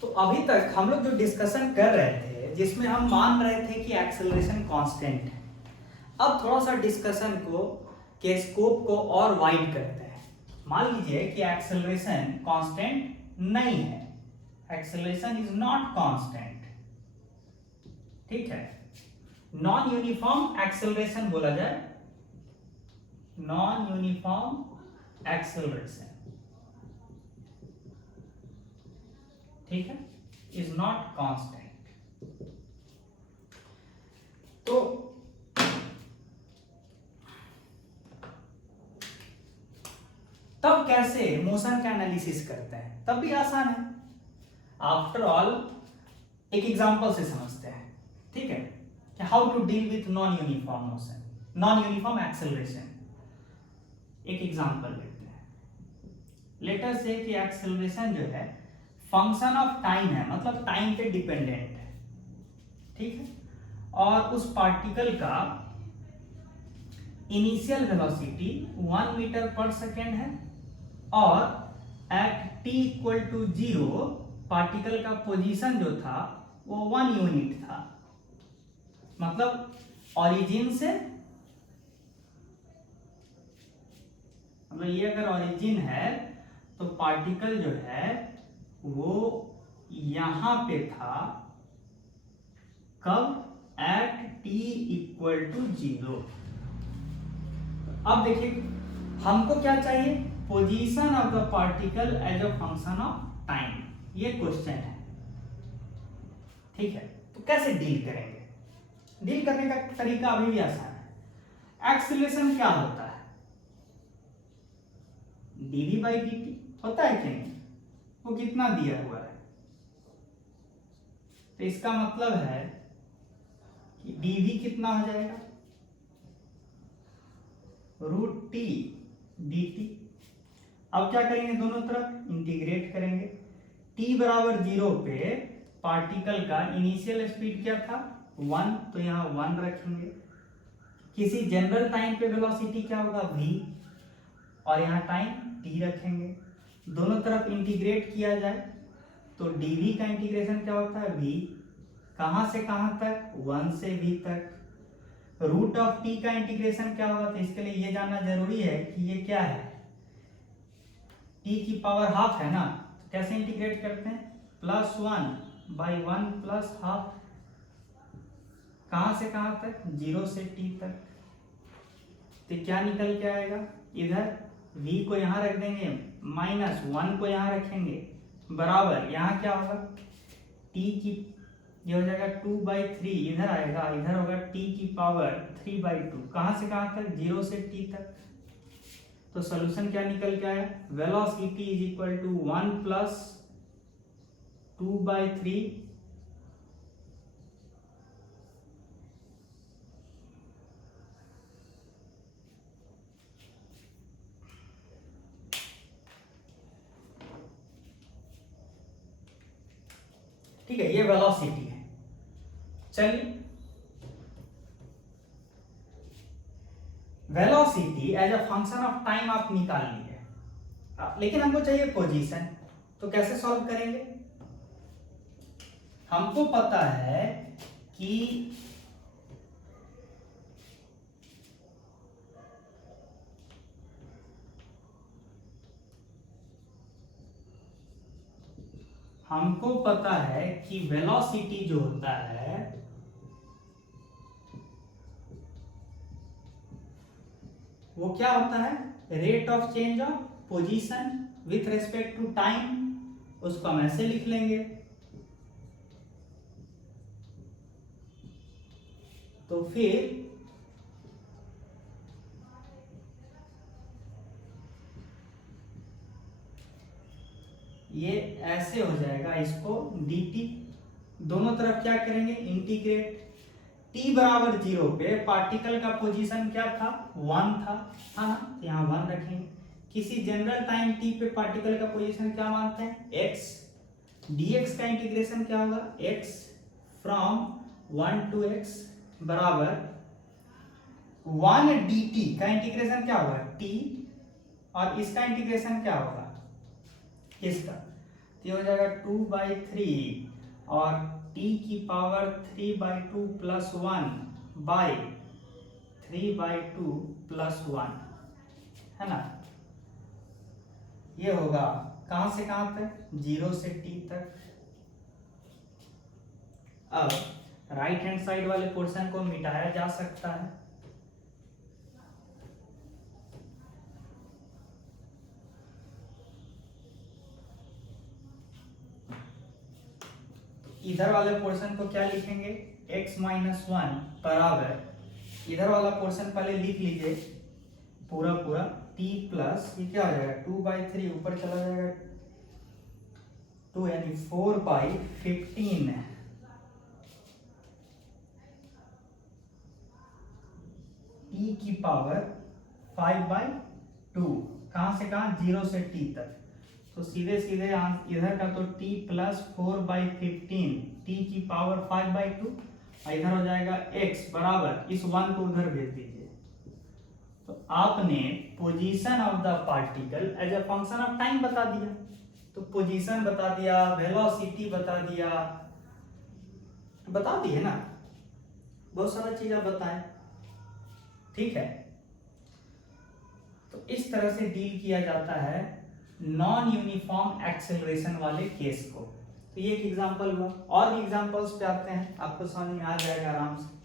तो अभी तक हम लोग जो डिस्कशन कर रहे थे जिसमें हम मान रहे थे कि एक्सेलरेशन कांस्टेंट है, अब थोड़ा सा डिस्कशन को के स्कोप को और वाइड करते हैं। मान लीजिए कि एक्सेलरेशन कांस्टेंट नहीं है, एक्सेलरेशन इज नॉट कांस्टेंट, ठीक है। नॉन यूनिफॉर्म एक्सेलरेशन बोला जाए, नॉन यूनिफॉर्म एक्सेलरेशन, ठीक है, इज नॉट कांस्टेंट। तो तब कैसे मोशन का एनालिसिस करते हैं, तब भी आसान है। आफ्टर ऑल एक एग्जांपल से समझते हैं, ठीक है, कि how to deal with non uniform motion, non uniform acceleration. एक एग्जांपल लेते हैं। लेट अस से कि एक्सेलरेशन जो है फंक्शन ऑफ टाइम है, मतलब टाइम पे डिपेंडेंट है, ठीक है, और उस पार्टिकल का इनिशियल वेलोसिटी 1 मीटर पर सेकेंड है और at t equal to 0 particle का पोजीशन जो था वो 1 यूनिट था। मतलब ओरिजिन से, मतलब ये अगर ओरिजिन है तो पार्टिकल जो है वो यहां पे था, कब? At t equal to 0। अब देखिए हमको क्या चाहिए, position of the particle as a function of time, ये क्वेश्चन है, ठीक है। तो कैसे डील करेंगे? डील करने का तरीका अभी भी आसान है। एक्सीलरेशन क्या होता है? dv बाई dt होता है कि नहीं? वो कितना दिया हुआ है, तो इसका मतलब है कि dv कितना हो जाएगा, रूट टी dt। अब क्या करेंगे, दोनों तरफ इंटीग्रेट करेंगे। t बराबर 0 पे पार्टिकल का इनिशियल स्पीड क्या था, 1, तो यहाँ 1 रखेंगे। किसी जनरल टाइम पे वेलोसिटी क्या होगा, v, और यहाँ टाइम t रखेंगे। दोनों तरफ इंटीग्रेट किया जाए तो dv का इंटीग्रेशन क्या होता है, v, कहां से कहां तक, 1 से v तक। रूट ऑफ t का इंटीग्रेशन क्या होगा, तो इसके लिए ये जानना जरूरी है कि ये क्या है, t की पावर हाफ है ना, तो कैसे इंटीग्रेट करते हैं, +1 बाई 1 प्लस हाफ, कहां से कहां तक, 0 से t तक। तो क्या निकल के आएगा, इधर v को यहां रख देंगे, -1 को यहां रखेंगे, बराबर यहाँ क्या होगा, t की, ये हो जाएगा 2/3, इधर आएगा, इधर होगा t की पावर 3/2, कहां से कहां तक, 0 से t तक। तो सॉल्यूशन क्या निकल के आया, velocity is equal to 1 plus 2/3 ठीक है, ये वेलोसिटी है। चलिए, velocity as a function of time आप निकाल लीजिए, लेकिन हमको चाहिए पोजीशन, तो कैसे सॉल्व करेंगे? हमको पता है कि वेलोसिटी जो होता है वो क्या होता है, rate of change of position with respect to time. उसको हम ऐसे लिख लेंगे, तो फिर ये ऐसे हो जाएगा, इसको dt, दोनों तरफ क्या करेंगे, इंटीग्रेट। t बराबर 0 पे पार्टिकल का पोजीशन क्या था, 1 था, है ना, तो यहाँ 1 रखेंगे। किसी जनरल टाइम t पे पार्टिकल का पोजीशन क्या मानते हैं, x, dx का इंटीग्रेशन क्या होगा, x फ्रॉम 1 to x बराबर 1 dt का इंटीग्रेशन क्या होगा, t, और इसका इंटीग्रेशन क्या होगा, इसका, तो ये हो जाएगा 2/3 और t की पावर 3/2 प्लस 1 बाई 3/2 प्लस 1, है ना। ये होगा कहां से कहां तक, 0 से t तक। अब राइट हैंड साइड वाले पोर्शन को मिटाया जा सकता है। इधर वाले पोर्शन को क्या लिखेंगे, x माइनस 1 बराबर, इधर वाला पोर्शन पहले लिख लीजिए पूरा पूरा, t प्लस ये क्या हो जाएगा 2/3 ऊपर चला जाएगा 2 यानी 4/15 t की पावर 5/2, कहां से कहां, 0 से t तक। तो सीधे सीधे इधर का तो t प्लस 4/15 t की पावर 5/2 और इधर हो जाएगा x बराबर, इस 1 को उधर भेज दीजिए। तो आपने position of the particle as a function of time बता दिया, तो पोजीशन बता दिया, वेलोसिटी बता दिया, बता दिए ना, बहुत सारा चीज आप बताएं, ठीक है। तो इस तरह से डील किया जाता है नॉन यूनिफॉर्म एक्सेलरेशन वाले केस को। तो ये एक एग्जांपल हुआ, और भी एग्जांपल्स पे आते हैं, आपको समझ में आ जाएगा आराम से।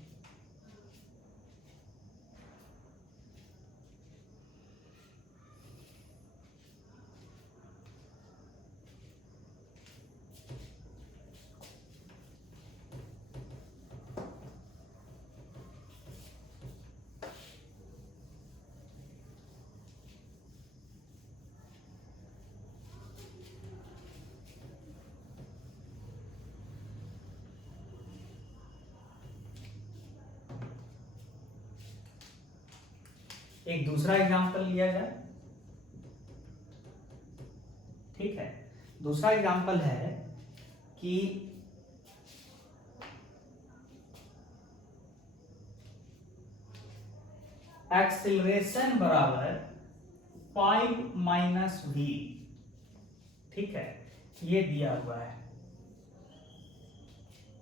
एक दूसरा एग्जांपल लिया जाए, ठीक है। दूसरा एग्जांपल है कि एक्सेलरेशन बराबर 5 - v, ठीक है, ये दिया हुआ है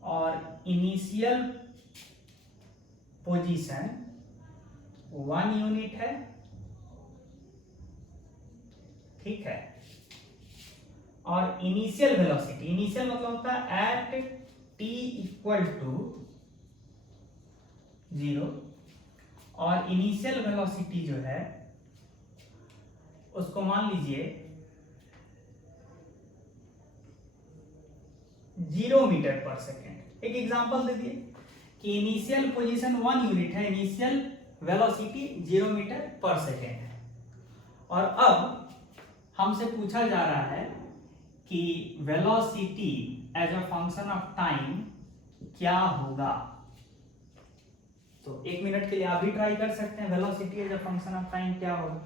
और इनिशियल पोजीशन 1 यूनिट है, ठीक है, और इनिशियल वेलोसिटी, इनिशियल मतलब होता है एट t इक्वल टू 0, और इनिशियल वेलोसिटी जो है उसको मान लीजिए 0 मीटर पर सेकेंड। एक एग्जांपल दे दिए कि इनिशियल पोजीशन 1 यूनिट है, इनिशियल वेलोसिटी 0 मीटर पर सेकेंड है, और अब हमसे पूछा जा रहा है कि velocity as a function of time क्या होगा। तो 1 मिनट के लिए आप भी ट्राई कर सकते हैं, velocity as a function of time क्या होगा।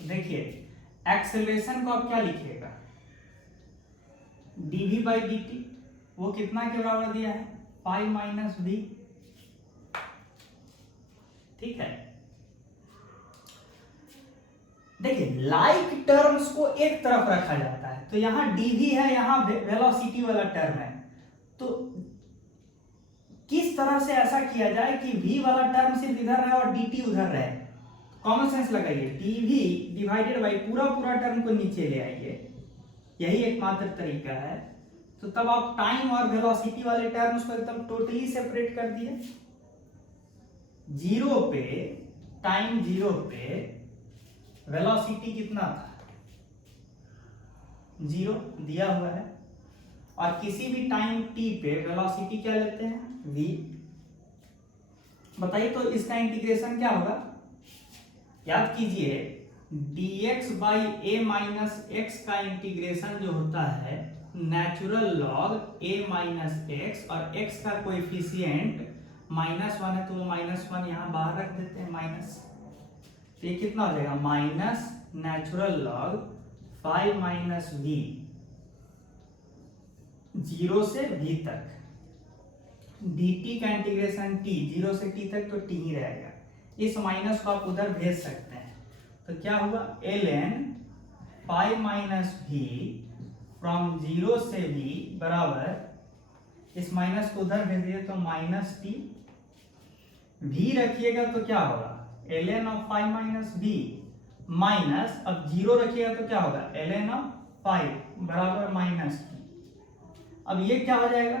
देखिए एक्सेलरेशन को आप क्या लिखिएगा, dv/dt, वो कितना के बराबर दिया है, 5 - v, ठीक है। देखिए लाइक टर्म्स को एक तरफ रखा जाता है, तो यहां dv है, यहां वेलोसिटी वाला टर्म है, तो किस तरह से ऐसा किया जाए कि v वाला टर्म सिर्फ इधर रहे और dt उधर रहे। कॉमन सेंस लगाइए, dv डिवाइडेड बाई पूरा पूरा टर्म को नीचे ले आइए, यही एकमात्र तरीका है। तो तब आप टाइम और वेलोसिटी वाले टर्म्स को एकदम टोटली सेपरेट कर दिए। 0 पे, टाइम 0 पे वेलोसिटी कितना था, 0 दिया हुआ है, और किसी भी टाइम t पे वेलोसिटी क्या लेते हैं, v। बताइए तो इसका इंटीग्रेशन क्या होगा, याद कीजिए dx/a - x का इंटीग्रेशन जो होता है नेचुरल लॉग a - x, और x का कोएफिशिएंट -1 है, तो वो -1 यहां बाहर रख देते हैं माइनस, तो ये कितना हो जाएगा, माइनस नेचुरल लॉग 5 - v 0 से v तक, dt का इंटीग्रेशन t 0 से t तक तो t ही रहेगा। इस माइनस को आप उधर भेज सकते हैं, तो क्या हुआ ln pi minus v from 0 से v बराबर, इस माइनस को उधर भेज दिए तो माइनस टी, v रखिएगा तो क्या होगा ln of pi minus v minus, अब 0 रखिएगा तो क्या होगा ln ऑफ पाई बराबर माइनस टी। अब ये क्या हो जाएगा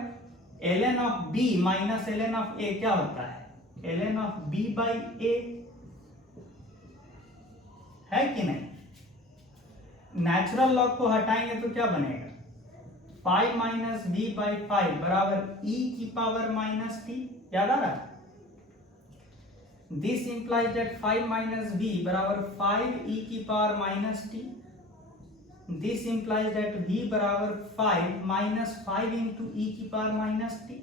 ln of b minus ln of a क्या होता है ln of b by a, है कि नहीं। नेचुरल लॉग को हटाएंगे तो क्या बनेगा pi minus v by pi बराबर e की पावर माइनस टी, याद आ रहा है। This implies that 5 minus v बराबर 5 e की power minus T. This implies that v बराबर 5 माइनस 5 इंटू e की पावर माइनस टी,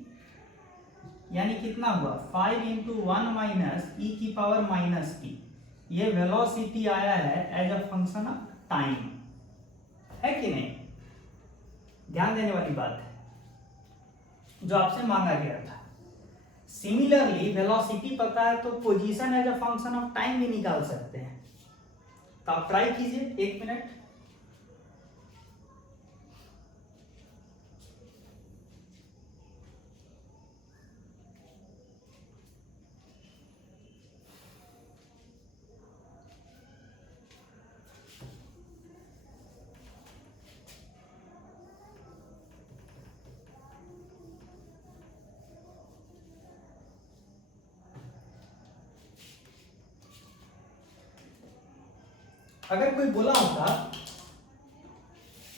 यानी कितना हुआ 5 इंटू 1 माइनस e की पावर माइनस टी। ये वेलोसिटी आया है as a function of time, है कि नहीं। ध्यान देने वाली बात है जो आपसे मांगा गया था। सिमिलरली वेलोसिटी पता है तो position as a function of time भी निकाल सकते हैं। तो आप ट्राई कीजिए 1 मिनट।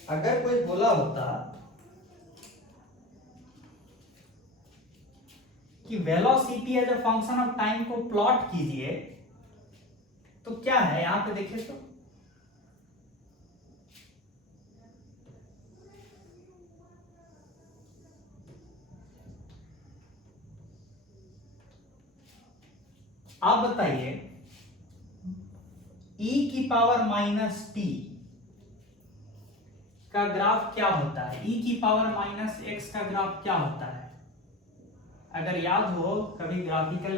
अगर कोई बोला होता कि velocity as a function of time को प्लॉट कीजिए, तो क्या है यहां पे देखिए तो आप बताइए e की पावर माइनस टी का ग्राफ क्या होता है, e की पावर माइनस एक्स का ग्राफ क्या होता है। अगर याद हो कभी ग्राफिकल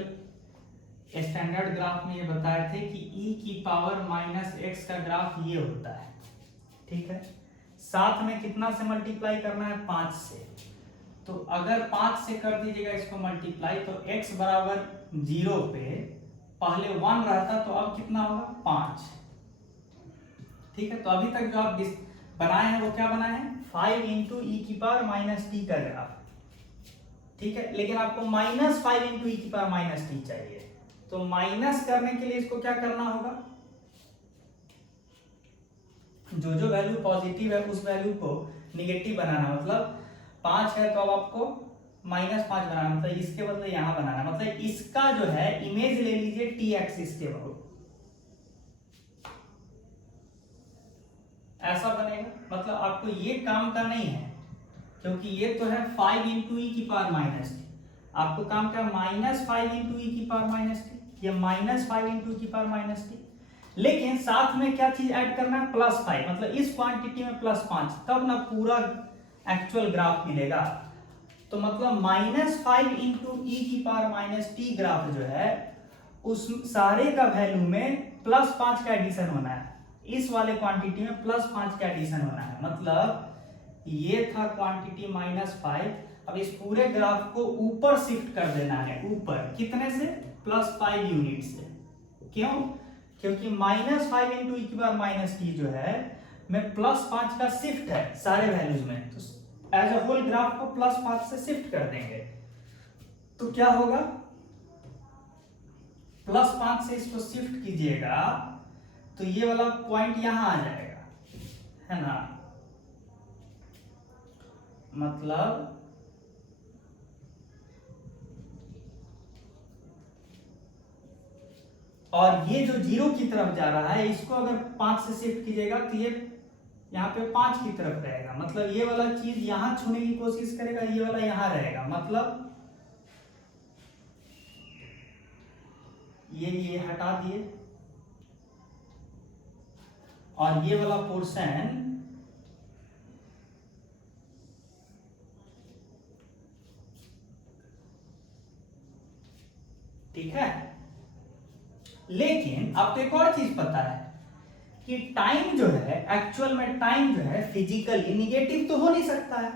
स्टैंडर्ड ग्राफ में ये बताए थे कि e की पावर माइनस एक्स का ग्राफ ये होता है, ठीक है। साथ में कितना से मल्टीप्लाई करना है 5 से, तो अगर 5 से कर दीजिएगा इसको मल्टीप्लाई तो x बराबर 0 पे पहले 1 रहता तो अब कितना होगा 5, ठीक है। तो अभी तक जो आप बनाए हैं वो क्या बनाए हैं 5 इंटू ई की पावर माइनस टी का ग्राफ, ठीक है। लेकिन आपको माइनस 5 इंटू ई की पावर माइनस टी चाहिए, तो माइनस करने के लिए इसको क्या करना होगा, जो वैल्यू पॉजिटिव है उस वैल्यू को निगेटिव बनाना। मतलब 5 है तो अब आपको -5 बनाना, मतलब इसके बदले यहां बनाना, मतलब इसका जो है इमेज ले लीजिए टी एक्सिस के बहुत, ऐसा बनेगा। मतलब आपको ये काम का नहीं है क्योंकि ये तो है 5 इंटू ई की पावर माइनस टी, आपको काम का -5 इंटू ई की पावर माइनस टी, ये -5 इंटू ई की पावर माइनस टी। लेकिन साथ में क्या चीज ऐड करना है +5, मतलब इस क्वांटिटी में +5, तब ना पूरा एक्चुअल ग्राफ मिलेगा। तो मतलब -5 इंटू ई की पावर माइनस टी ग्राफ जो है उस सारे का वैल्यू में +5 का एडिशन होना है, इस वाले क्वांटिटी में +5 का एडिशन होना है। मतलब ये था क्वांटिटी -5, अब इस पूरे ग्राफ को ऊपर शिफ्ट कर देना है, ऊपर कितने से +5 यूनिट से। क्यों, क्योंकि -5 इंटू ई की पावर माइनस टी जो है में +5 का शिफ्ट है सारे वैल्यूज में, तो एज अ होल ग्राफ को +5 से शिफ्ट कर देंगे तो क्या होगा +5 से इसको शिफ्ट कीजिएगा तो ये वाला पॉइंट यहां आ जाएगा, है ना। मतलब और ये जो 0 की तरफ जा रहा है इसको अगर 5 से शिफ्ट कीजिएगा तो ये यहाँ पे 5 की तरफ रहेगा, मतलब ये वाला चीज यहां छूने की कोशिश करेगा, ये वाला यहां रहेगा। मतलब ये हटा दिए और ये वाला पोर्शन लेकिन आपको एक और चीज पता है कि टाइम जो है, एक्चुअल में टाइम जो है फिजिकली निगेटिव तो हो नहीं सकता है।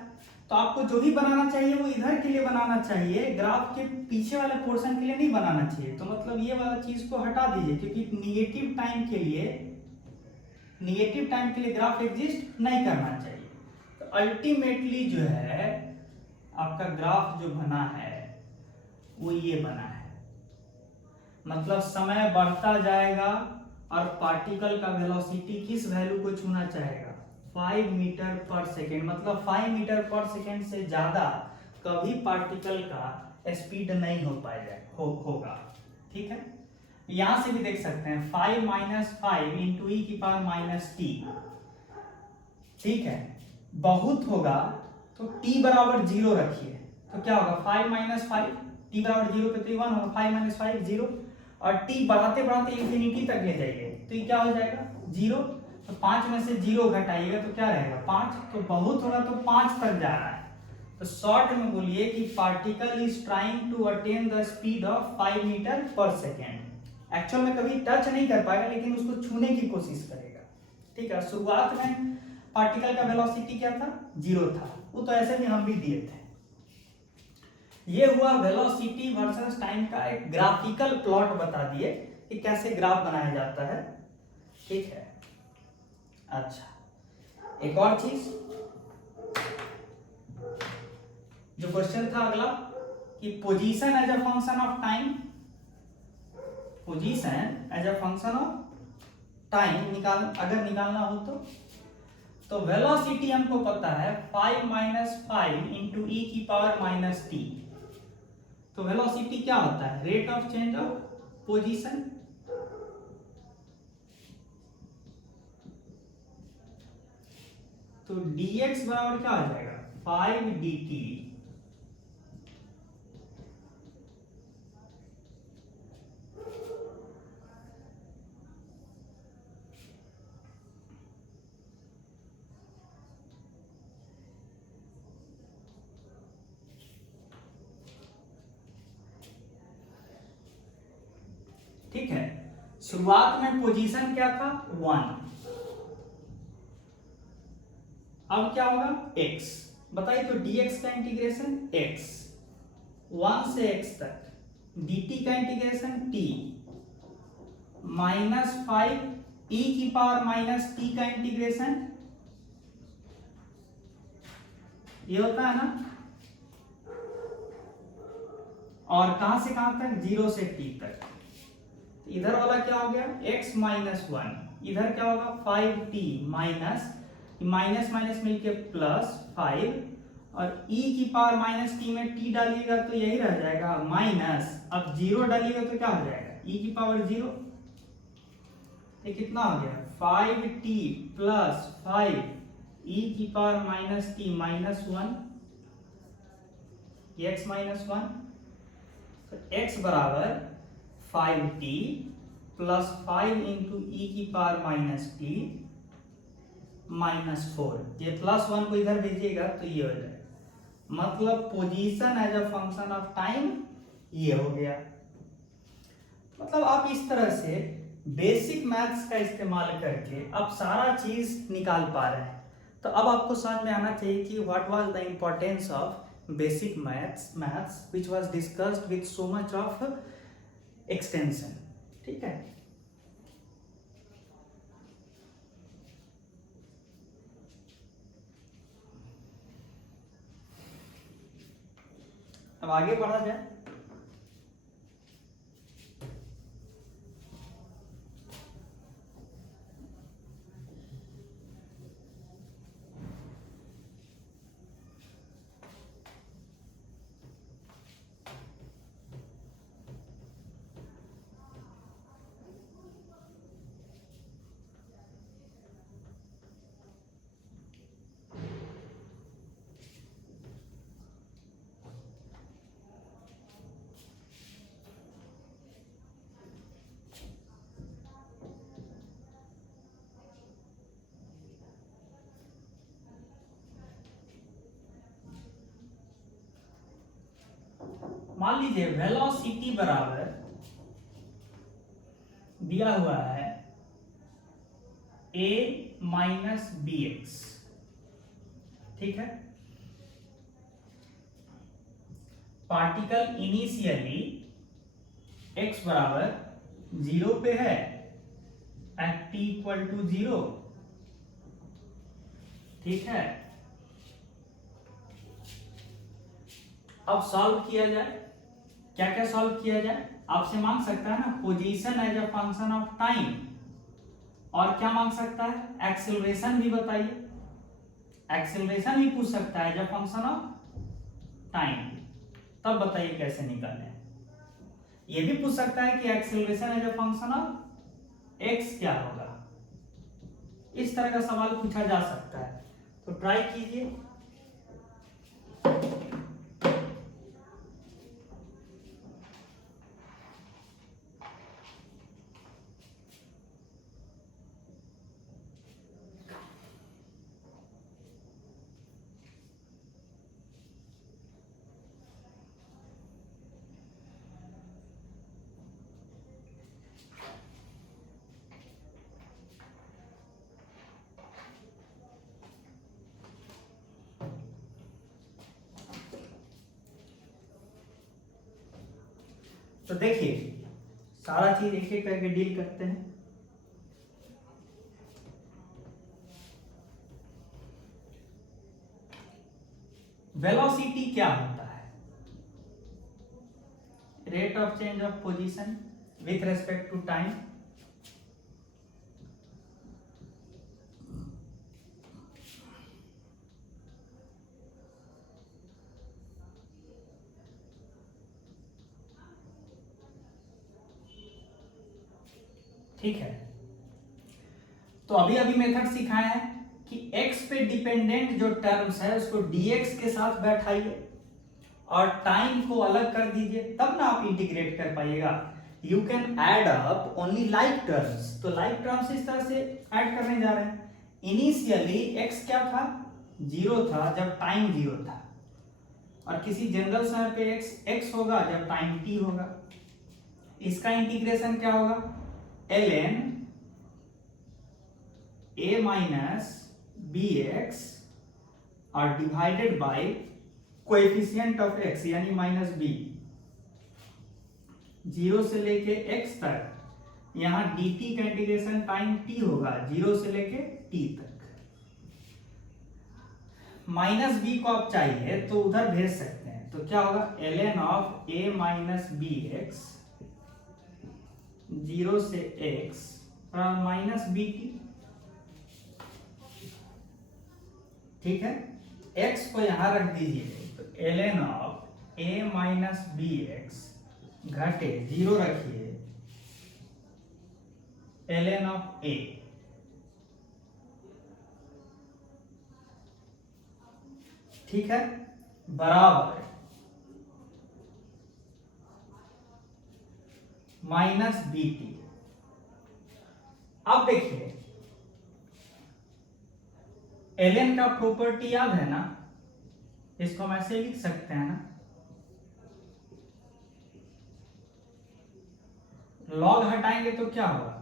तो आपको जो भी बनाना चाहिए वो इधर के लिए बनाना चाहिए, ग्राफ के पीछे वाले पोर्शन के लिए नहीं बनाना चाहिए। तो मतलब ये वाला चीज को हटा दीजिए, क्योंकि निगेटिव टाइम के लिए ग्राफ एग्जिस्ट नहीं करना चाहिए। तो अल्टीमेटली जो है आपका ग्राफ जो बना है वो ये बना है। मतलब समय बढ़ता जाएगा और पार्टिकल का वेलोसिटी किस वैल्यू को छूना चाहेगा, 5 मीटर पर सेकेंड। मतलब 5 मीटर पर सेकेंड से ज्यादा कभी पार्टिकल का स्पीड नहीं हो पाएगा होगा। ठीक है, यहां से भी देख सकते हैं 5 माइनस 5 इंटू ई की पावर माइनस टी। ठीक है, बहुत होगा तो t बराबर 0 रखिए, तो क्या होगा 5 माइनस 5, t बराबर 0 पे तो 1 होगा, 5 माइनस 5 0, और t बढ़ाते बढ़ाते इंफिनिटी तक ले जाइए तो ये क्या हो जाएगा 0। तो 5 में से 0 घटाइएगा तो क्या रहेगा 5, तो बहुत होगा तो 5 तक जा रहा है। तो शॉर्ट में बोलिए कि particle is trying to attain the speed of 5 metre पर सेकेंड। एक्चुअल में कभी टच नहीं कर पाएगा लेकिन उसको छूने की कोशिश करेगा। ठीक है, शुरुआत में पार्टिकल का वेलोसिटी क्या था 0 था, वो तो ऐसे भी हम भी दिए थे। ये हुआ वेलोसिटी वर्सेस टाइम का एक ग्राफिकल प्लॉट बता दिए कि कैसे ग्राफ बनाया जाता है। ठीक है, अच्छा एक और चीज, जो क्वेश्चन था अगला कि position as a function of time, position as a function of time अगर निकालना हो तो वेलोसिटी हमको पता है 5 माइनस 5 इंटू ई की पावर माइनस टी। तो वेलोसिटी क्या होता है, rate of change of position. तो dx बराबर क्या हो जाएगा 5 dt। ठीक है, शुरुआत में पोजीशन क्या था 1, अब क्या होगा x। बताइए तो dx का इंटीग्रेशन x 1 से x तक, dt का इंटीग्रेशन t माइनस 5 e की पावर माइनस t का इंटीग्रेशन ये होता है ना, और कहां से कहां तक 0 से t तक। इधर वाला क्या हो गया x माइनस 1, इधर क्या होगा 5t माइनस माइनस माइनस मिलके प्लस 5, और e की पावर माइनस t में t डालिएगा तो यही रह जाएगा माइनस, अब 0 डालिएगा तो क्या हो जाएगा e की पावर 0। ये कितना हो गया 5t प्लस 5 e की power minus t minus 1, x minus 1। तो x बराबर 5t प्लस 5 इंटू ई की पावर माइनस टी माइनस 4। ये प्लस 1 को इधर भेजिएगा तो ये हो जाएगा। मतलब position as a function of time ये हो गया। मतलब आप इस तरह से बेसिक मैथ्स का इस्तेमाल करके आप सारा चीज निकाल पा रहे हैं। तो अब आपको समझ में आना चाहिए कि what was the importance of basic maths which was discussed with so much of extension. ठीक है, अब आगे बढ़ा जाए। मान लीजिए वेलोसिटी बराबर दिया हुआ है a माइनस बी एक्स, ठीक है। पार्टिकल इनिशियली x बराबर 0 पे है एट t इक्वल टू 0, ठीक है। अब सॉल्व किया जाए, क्या क्या सॉल्व किया जाए, आपसे मांग सकता है ना position as a function of time, और क्या मांग सकता है एक्सेलरेशन भी बताइए, एक्सेलरेशन भी पूछ सकता है as a function of time, तब बताइए कैसे निकालें। ये भी पूछ सकता है कि acceleration as a function of x क्या होगा, इस तरह का सवाल पूछा जा सकता है, तो ट्राई कीजिए। तो देखिए सारा चीज एक एक करके डील करते हैं। वेलोसिटी क्या होता है, rate of change of position with respect to time. ठीक है, तो अभी अभी मेथड सिखाया है कि x पे डिपेंडेंट जो टर्म्स है उसको dx के साथ बैठाइए और टाइम को अलग कर दीजिए, तब ना आप इंटीग्रेट कर पाइएगा। You can add up only like terms, तो लाइक टर्म्स इस तरह से ऐड करने जा रहे हैं। इनिशियली x क्या था, 0 था जब टाइम 0 था, और किसी जनरल समय पे x होगा जब टाइम t होगा। इसका इंटीग्रेशन क्या होगा, ln a minus B X और divided by coefficient of x यानी माइनस बी, 0 से लेके x तक, यहां dt का इंटीग्रेशन टाइम t होगा 0 से लेके t तक। माइनस बी को आप चाहिए तो उधर भेज सकते हैं, तो क्या होगा ln of a minus B x 0 से x माइनस बी टी, ठीक है। x को यहां रख दीजिए, तो ln of a minus B x घटे 0 रखिए ln ऑफ a, ठीक है, बराबर माइनस बी टी। अब देखिए ln का प्रॉपर्टी याद है ना, इसको हम ऐसे लिख सकते हैं ना, लॉग हटाएंगे तो क्या होगा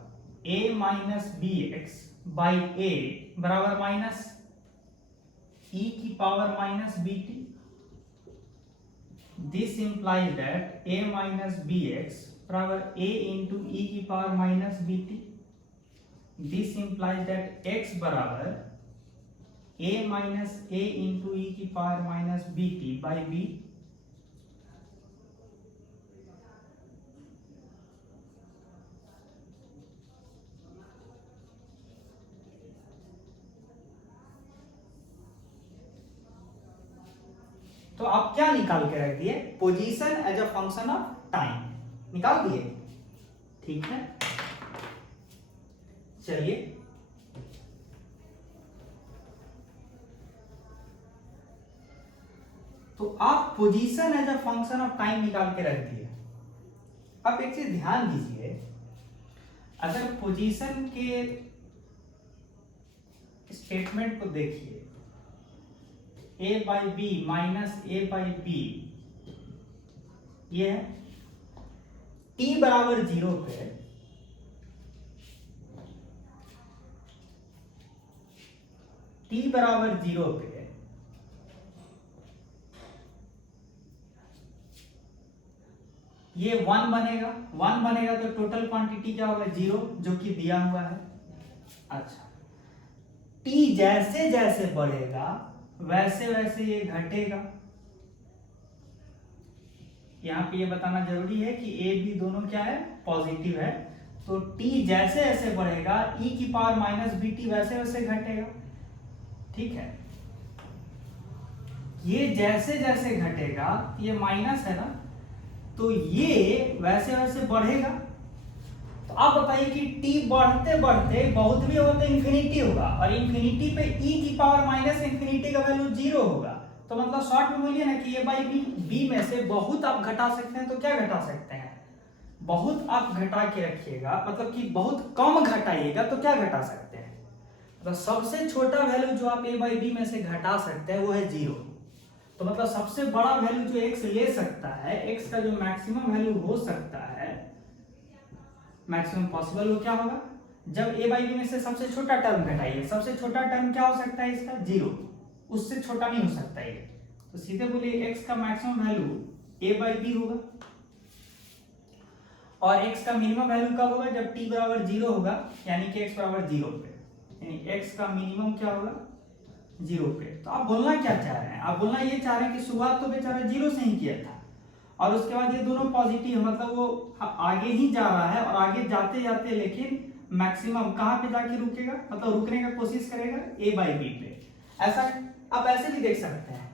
a minus B X by A बराबर माइनस e की power minus B T. This implies that a minus B X बराबर a इंटू ई की power minus B T. This implies that x बराबर a माइनस a इंटू ई की power minus B T by B. तो आप क्या निकाल के रख दिए, position as a function of time निकाल दिए, ठीक है। चलिए तो आप position as a function of time निकाल के रख दिए। अब एक चीज ध्यान दीजिए, अगर पोजीशन के स्टेटमेंट को देखिए, a by b minus a by b, ये है t बराबर 0 पे t बराबर 0 पे ये 1 बनेगा, 1 बनेगा तो टोटल क्वांटिटी क्या होगा 0, जो कि दिया हुआ है। अच्छा, t जैसे जैसे बढ़ेगा वैसे वैसे ये घटेगा। यहाँ पे ये बताना जरूरी है कि a b दोनों क्या है, पॉजिटिव है। तो t जैसे जैसे बढ़ेगा e की पावर माइनस bt वैसे वैसे घटेगा। ठीक है, ये जैसे जैसे घटेगा, ये माइनस है ना, तो ये वैसे वैसे बढ़ेगा। तो आप बताइए कि t बढ़ते बढ़ते बहुत भी होगा तो इंफिनिटी होगा, और इंफिनिटी पे e की पावर माइनस इंफिनिटी का वैल्यू 0 होगा। तो मतलब शॉर्ट में बोलिए ना कि a बाई b में से बहुत आप घटा सकते हैं, तो क्या घटा सकते हैं, बहुत आप घटा के रखिएगा, मतलब कि बहुत कम घटाइएगा तो क्या घटा सकते हैं, मतलब सबसे छोटा वैल्यू जो आप a बाई b में से घटा सकते हैं वो है 0। तो मतलब सबसे बड़ा वैल्यू जो x ले सकता है, x का जो मैक्सिमम वैल्यू हो सकता है, मैक्सिमम पॉसिबल वो क्या होगा, जब a बाई b में से सबसे छोटा टर्म घटाइए, सबसे छोटा टर्म क्या हो सकता है इसका 0, उससे छोटा नहीं हो सकता ये। तो सीधे बोलिए x का maximum value a by b होगा, और x का मिनिमम वैल्यू कब होगा, जब t बराबर 0 होगा, यानी कि x बराबर 0 पे, यानी x का मिनिमम क्या होगा 0 पे। तो आप बोलना क्या चाह रहे हैं, आप बोलना ये चाह रहे हैं कि शुरुआत तो बेचारा 0 से ही किया था, और उसके बाद ये दोनों पॉजिटिव, मतलब वो आगे ही जा रहा है, और आगे जाते जाते लेकिन मैक्सिमम कहाँ पे जाके रुकेगा, मतलब रुकने का कोशिश करेगा a बाई b पे। ऐसा आप ऐसे भी देख सकते हैं,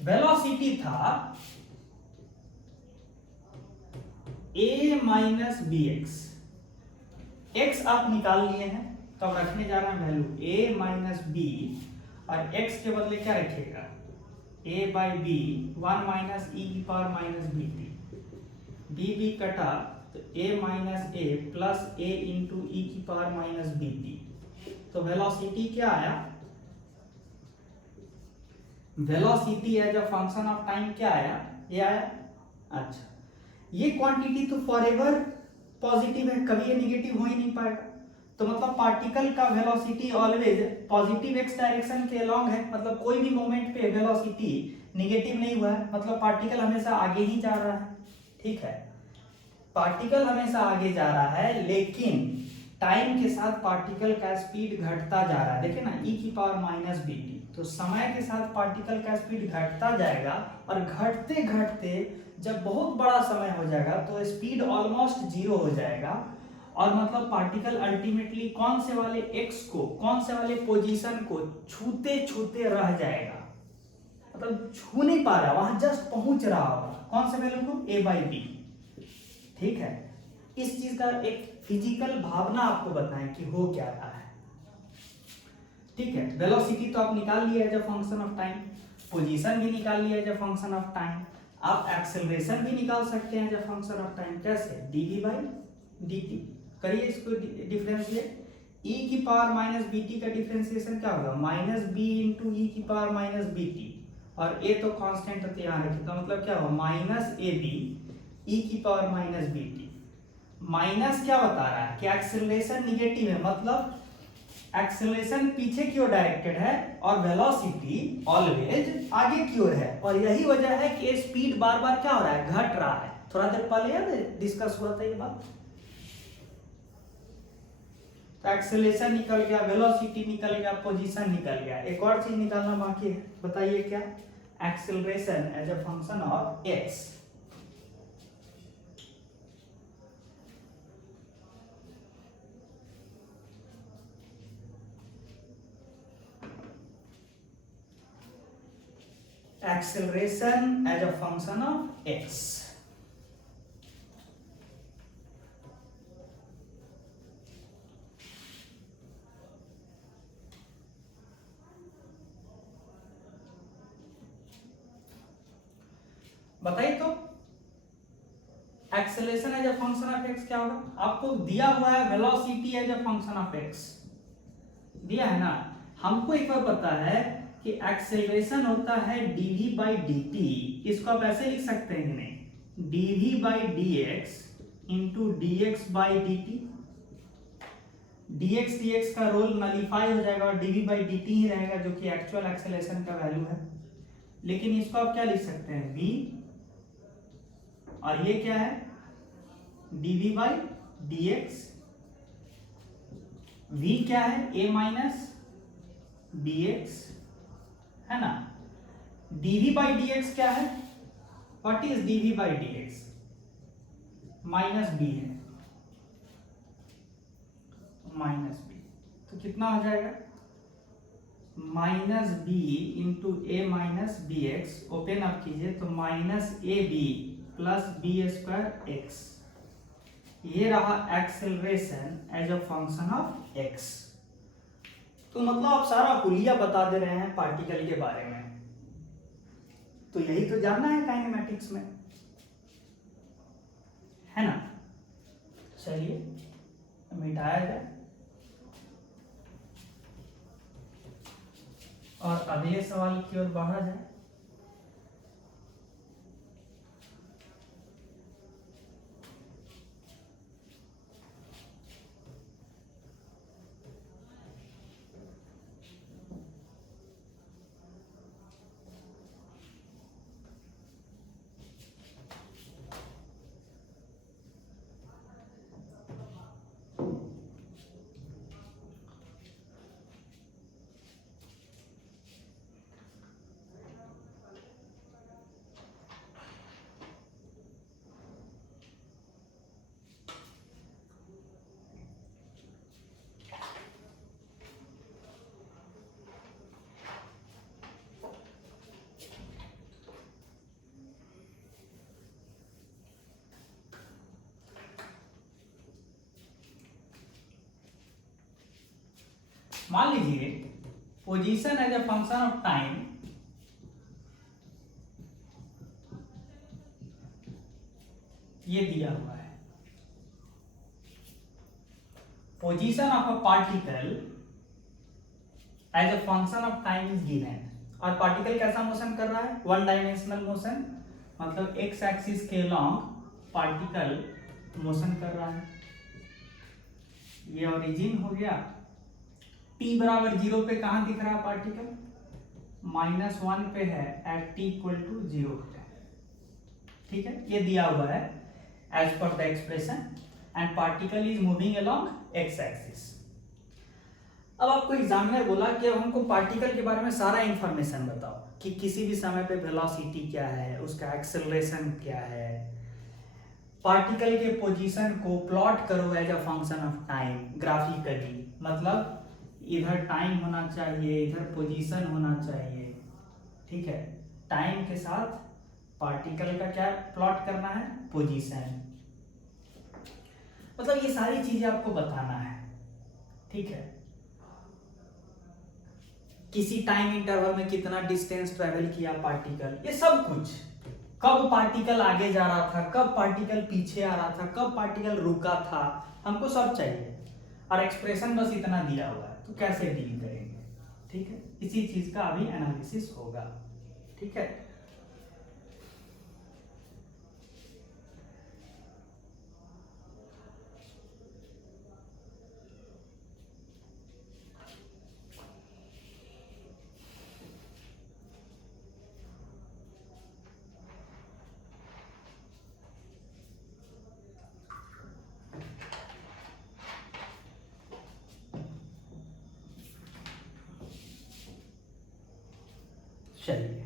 वेलोसिटी था a माइनस बी एक्स आप निकाल लिए हैं, तो अब रखने जा रहे हैं वैल्यू a माइनस बी, और x के बदले क्या रखिएगा a by B, 1 minus e की power minus B T, b b कटा तो a minus A plus a into ई की पावर माइनस बी टी। तो वेलोसिटी क्या आया, velocity as a function of time क्या आया, ये आया। अच्छा, ये क्वांटिटी तो फॉरएवर पॉजिटिव है, कभी ये निगेटिव हो ही नहीं पाएगा। तो मतलब पार्टिकल का velocity always positive x direction के अलोंग है, मतलब कोई भी मोमेंट पे वेलोसिटी निगेटिव नहीं हुआ है, मतलब पार्टिकल हमेशा आगे ही जा रहा है। ठीक है, पार्टिकल हमेशा आगे जा रहा है, लेकिन टाइम के साथ पार्टिकल का स्पीड घटता जा रहा है। देखिए ना, e की पावर माइनस बी टी, तो समय के साथ पार्टिकल का स्पीड घटता जाएगा, और घटते घटते जब बहुत बड़ा समय हो जाएगा तो स्पीड ऑलमोस्ट 0 हो जाएगा, और मतलब पार्टिकल अल्टीमेटली कौन से वाले x को, कौन से वाले पोजीशन को छूते छूते रह जाएगा, मतलब छू नहीं पा रहा, वहां जस्ट पहुंच रहा होगा, कौन से वैल्यू को, a बाई बी। ठीक है, इस चीज का एक फिजिकल भावना आपको बताएं कि हो क्या रहा है। ठीक है, वेलोसिटी तो आप निकाल लिया as a function of time, position भी निकाल लिया as a function of time, आप एक्सेलरेशन भी निकाल सकते हैं as a function of time. कैसे, dv बाई dt, करिए इसको डिफरेंशिएट, e की पावर माइनस bt का डिफरेंशिएशन क्या होगा, माइनस b इंटू ई की पावर माइनस bt, और a तो कांस्टेंट है, यहाँ रखिए, तो मतलब क्या होगा माइनस ए बी ई की power minus B t. Minus क्या बता रहा है कि एक्सेलरेशन निगेटिव है, मतलब एक्सेलरेशन पीछे की ओर डायरेक्टेड है, और वेलोसिटी ऑलवेज आगे की ओर है, और यही वजह है कि स्पीड बार बार क्या हो रहा है, घट रहा है। थोड़ा देर पहले याद डिस्कस हुआ था ये बात। तो एक्सेलरेशन निकल गया, वेलोसिटी निकल गया, पोजीशन निकल गया, एक और चीज निकालना बाकी है, बताइए क्या, acceleration as a function of x. Acceleration as a function of x। बताइए तो acceleration as a function of x क्या होगा, आपको दिया हुआ है velocity as a function of x, दिया है ना। हमको एक बार पता है कि एक्सेलरेशन होता है dv बाई dt, इसको आप ऐसे लिख सकते हैं कि नहीं, dv by dx into dx by dt। dx का रोल नलीफाई हो जाएगा और dv/dt ही रहेगा जो कि एक्चुअल एक्सेलरेशन का वैल्यू है। लेकिन इसको आप क्या लिख सकते हैं, v, और ये क्या है, dv/dx। v क्या है, a माइनस bx है ना। dv/dx क्या है, what is dv/dx, minus b है, माइनस बी, तो कितना हो जाएगा, minus B into A minus B X, open up कीजिए तो minus A B plus B square X, ये रहा acceleration as a function of X. तो मतलब आप सारा हुलिया बता दे रहे हैं पार्टिकल के बारे में, तो यही तो जानना है काइनेमेटिक्स में, है ना। चलिए मिटाया जाए और अगले सवाल की ओर बढ़ा जाए। मान लीजिए position as a function of time ये दिया हुआ है, position of a particle as a function of time is given, और पार्टिकल कैसा मोशन कर रहा है, वन डायमेंशनल मोशन, मतलब एक्स एक्सिस के लॉन्ग पार्टिकल मोशन कर रहा है। ये ओरिजिन हो गया, t बराबर 0 पे कहां दिख रहा है पार्टिकल, -1 पे है एट t इक्वल टू 0 पे, ठीक है, ये दिया हुआ है as per the expression, and particle is moving along x axis. अब आपको एग्जामिनर बोला कि अब हमको पार्टिकल के बारे में सारा इंफॉर्मेशन बताओ, कि किसी भी समय पे वेलोसिटी क्या है, उसका एक्सेलरेशन क्या है, पार्टिकल के पोजीशन को प्लॉट करो as a function of time graphically, मतलब इधर टाइम होना चाहिए, इधर पोजीशन होना चाहिए, ठीक है, टाइम के साथ पार्टिकल का क्या प्लॉट करना है, पोजीशन, मतलब ये सारी चीजें आपको बताना है, ठीक है। किसी टाइम इंटरवल में कितना डिस्टेंस ट्रेवल किया पार्टिकल, ये सब कुछ, कब पार्टिकल आगे जा रहा था, कब पार्टिकल पीछे आ रहा था, कब पार्टिकल रुका था, हमको सब चाहिए, और एक्सप्रेशन बस इतना दिया हुआ है, तो कैसे डील करेंगे, ठीक है, इसी चीज का अभी एनालिसिस होगा, ठीक है। चलिए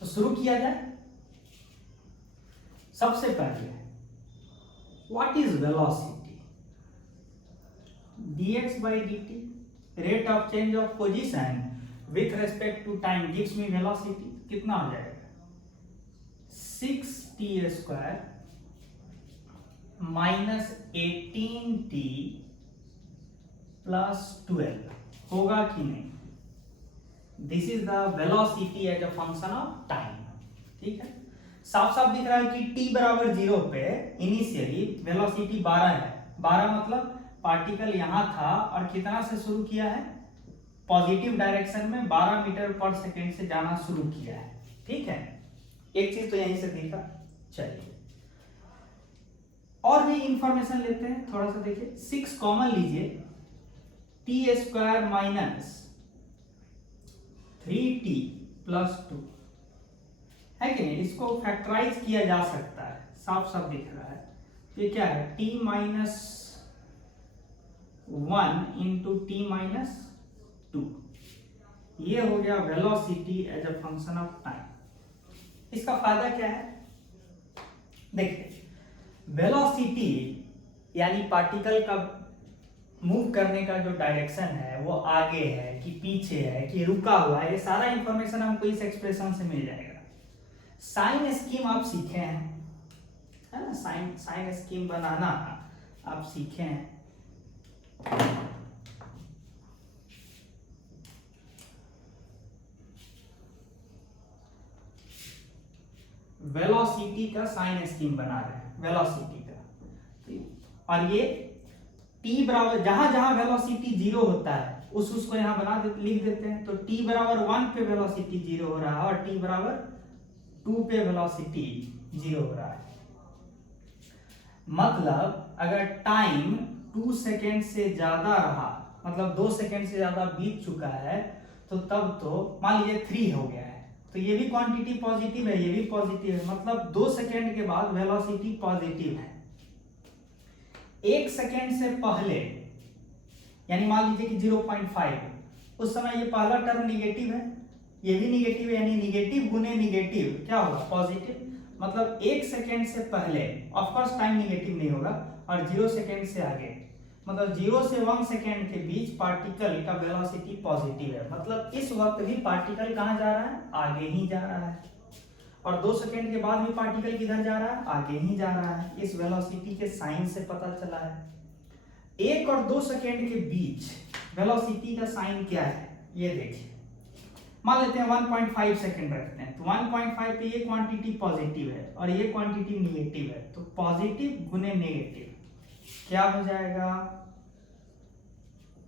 तो शुरू किया जाए। सबसे पहले what is velocity, dx by dt, rate of change of position with respect to time gives me velocity, कितना हो जाएगा, 6t² माइनस 18t प्लस 12, होगा कि नहीं, this is the velocity as a function of time, ठीक है। साफ साफ दिख रहा है कि t बराबर 0 पे इनिशियली वेलोसिटी 12 है, 12 मतलब पार्टिकल यहां था और कितना से शुरू किया है, पॉजिटिव डायरेक्शन में 12 मीटर पर सेकेंड से जाना शुरू किया है, ठीक है। एक चीज तो यहीं से दिखा, चलिए और भी इंफॉर्मेशन लेते हैं थोड़ा सा, देखिए 6 कॉमन लीजिए, T square minus 3t plus 2 है कि नहीं, इसको फैक्टराइज किया जा सकता है, साफ साफ दिख रहा है। तो ये क्या है, t minus 1 into t minus 2, ये हो गया velocity as a function of time. इसका फायदा क्या है, देखिए वेलोसिटी यानी पार्टिकल का मूव करने का जो डायरेक्शन है वो आगे है कि पीछे है कि रुका हुआ है, ये सारा इंफॉर्मेशन हमको इस एक्सप्रेशन से मिल जाएगा। साइन स्कीम आप सीखे हैं, है ना, साइन स्कीम बनाना आप सीखे हैं। वेलोसिटी का साइन स्कीम बना रहे हैं, वेलोसिटी का, और ये t बराबर जहां जहां वेलोसिटी 0 होता है उसको यहां लिख देते हैं। तो t बराबर 1 पे वेलोसिटी 0 हो रहा है और t बराबर 2 पे वेलोसिटी 0 हो रहा है। मतलब अगर टाइम 2 सेकेंड से ज्यादा रहा, मतलब 2 सेकेंड से ज्यादा बीत चुका है, तो तब तो मान लीजिए 3 हो गया है, तो ये भी क्वांटिटी पॉजिटिव है, ये भी पॉजिटिव है, मतलब 2 सेकेंड के बाद वेलोसिटी पॉजिटिव है। 1 सेकेंड से पहले यानी मान लीजिए कि 0.5, उस समय ये पहला टर्म निगेटिव है, ये भी निगेटिव है, यानी निगेटिव गुने निगेटिव क्या होगा, पॉजिटिव। मतलब 1 सेकेंड से पहले ऑफ कोर्स टाइम निगेटिव नहीं होगा, और 0 सेकेंड से आगे मतलब 0 से 1 सेकेंड के बीच पार्टिकल का वेलोसिटी पॉजिटिव है। मतलब इस वक्त भी पार्टिकल कहां जा रहा है, आगे ही जा रहा है, और 2 सेकेंड के बाद भी पार्टिकल किधर जा रहा है, आगे ही जा रहा है। इस वेलोसिटी के साइन से पता चला है। 1 और 2 सेकेंड के बीच वेलोसिटी का साइन क्या है, ये देखिए, मान लेते हैं 1.5 सेकेंड रखते हैं, तो 1.5 पे ये क्वांटिटी पॉजिटिव है और ये क्वांटिटी निगेटिव है, तो पॉजिटिव गुने नेगेटिव क्या हो जाएगा,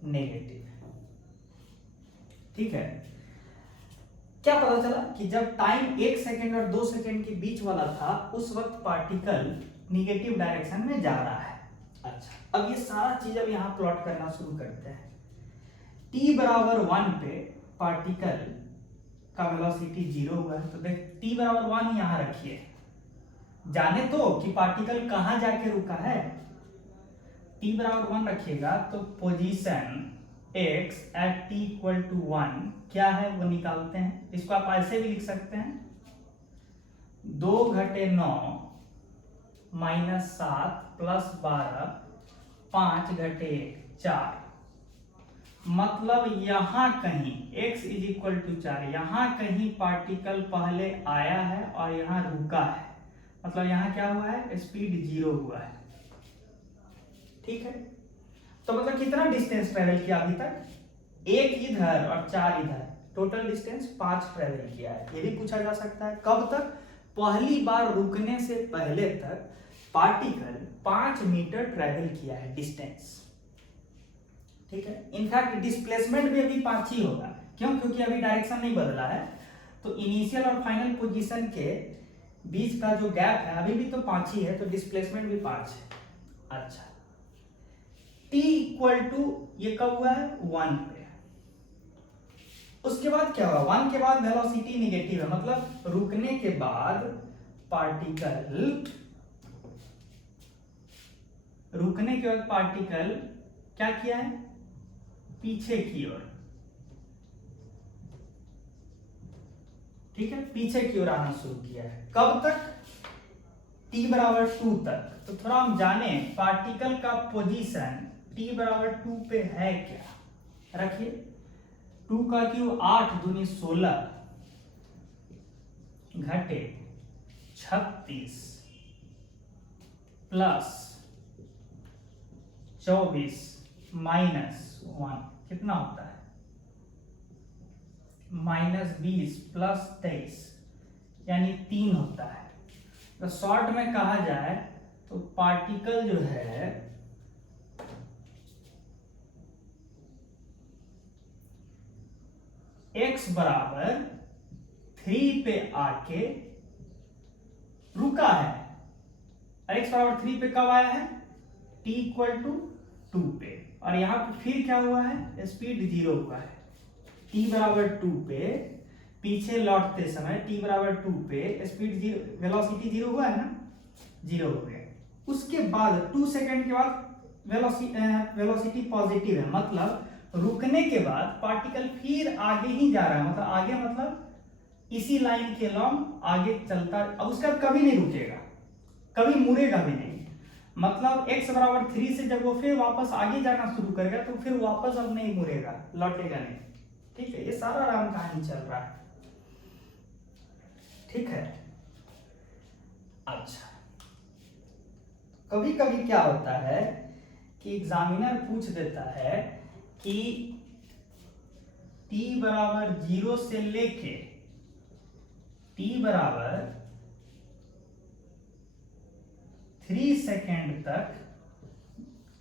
नेगेटिव। ठीक है, क्या पता चला कि जब टाइम 1 सेकेंड और 2 सेकेंड के बीच वाला था उस वक्त पार्टिकल निगेटिव डायरेक्शन में जा रहा है। अच्छा, अब ये सारा चीज अब यहां प्लॉट करना शुरू करते हैं। t बराबर 1 पे पार्टिकल का वेलोसिटी 0 हुआ है, तो देख t बराबर 1 यहां रखिए, जाने तो कि पार्टिकल कहां जाके रुका है। t बराबर 1 रखिएगा तो position x at t equal to 1 क्या है वो निकालते हैं। इसको आप ऐसे भी लिख सकते हैं, 2 घटे 9 माइनस 7 प्लस 12 5 घटे 4, मतलब यहां कहीं x इज इक्वल टू 4, यहां कहीं पार्टिकल पहले आया है और यहां रुका है, मतलब यहां क्या हुआ है, स्पीड 0 हुआ है। ठीक है, तो मतलब कितना डिस्टेंस ट्रेवल किया अभी तक, 1 इधर और 4 इधर, टोटल डिस्टेंस 5 ट्रेवल किया है। ये भी पूछा जा सकता है, कब तक, पहली बार रुकने से पहले तक पार्टिकल 5 मीटर ट्रेवल किया है डिस्टेंस। ठीक है, इनफैक्ट डिस्प्लेसमेंट भी अभी 5 ही होगा, क्यों, क्योंकि अभी डायरेक्शन नहीं बदला है, तो इनिशियल और फाइनल पोजीशन के बीच का जो गैप है अभी भी तो 5 ही है, तो डिस्प्लेसमेंट भी 5 है। अच्छा, t इक्वल टू ये कब हुआ है, 1 पे। उसके बाद क्या हुआ, 1 के बाद वेलोसिटी निगेटिव है, मतलब रुकने के बाद पार्टिकल क्या किया है, पीछे की ओर, ठीक है, पीछे की ओर आना शुरू किया है। कब तक, t बराबर 2 तक। तो थोड़ा हम जाने पार्टिकल का पोजीशन t बराबर 2 पे है क्या, रखिए 2 का क्यूब 8 दूनी 16 घटे 36 प्लस 24 माइनस 1 कितना होता है, -20 प्लस 23 यानी 3 होता है। तो शॉर्ट में कहा जाए तो पार्टिकल जो है x बराबर 3 पे आके रुका है, और x बराबर 3 पे कब आया है, t इक्वल टू 2 पे, और यहाँ पे फिर क्या हुआ है, स्पीड 0 हुआ है, t बराबर 2 पे पीछे लौटते समय t बराबर 2 पे स्पीड 0, वेलोसिटी 0 हुआ है ना, 0 हो गया। उसके बाद 2 सेकंड के बाद वेलोसिटी पॉजिटिव है, मतलब रुकने के बाद पार्टिकल फिर आगे ही जा रहा है, मतलब आगे मतलब इसी लाइन के लॉन्ग आगे चलता, अब उसका कभी नहीं रुकेगा, कभी मुड़ेगा भी नहीं, मतलब x बराबर 3 से जब वो फिर वापस आगे जाना शुरू करेगा तो फिर वापस अब नहीं मुड़ेगा, लौटेगा नहीं। ठीक है, ये सारा राम कहानी चल रहा है। ठीक है, अच्छा कभी कभी क्या होता है कि एग्जामिनर पूछ देता है कि t बराबर 0 से लेके t बराबर 3 सेकेंड तक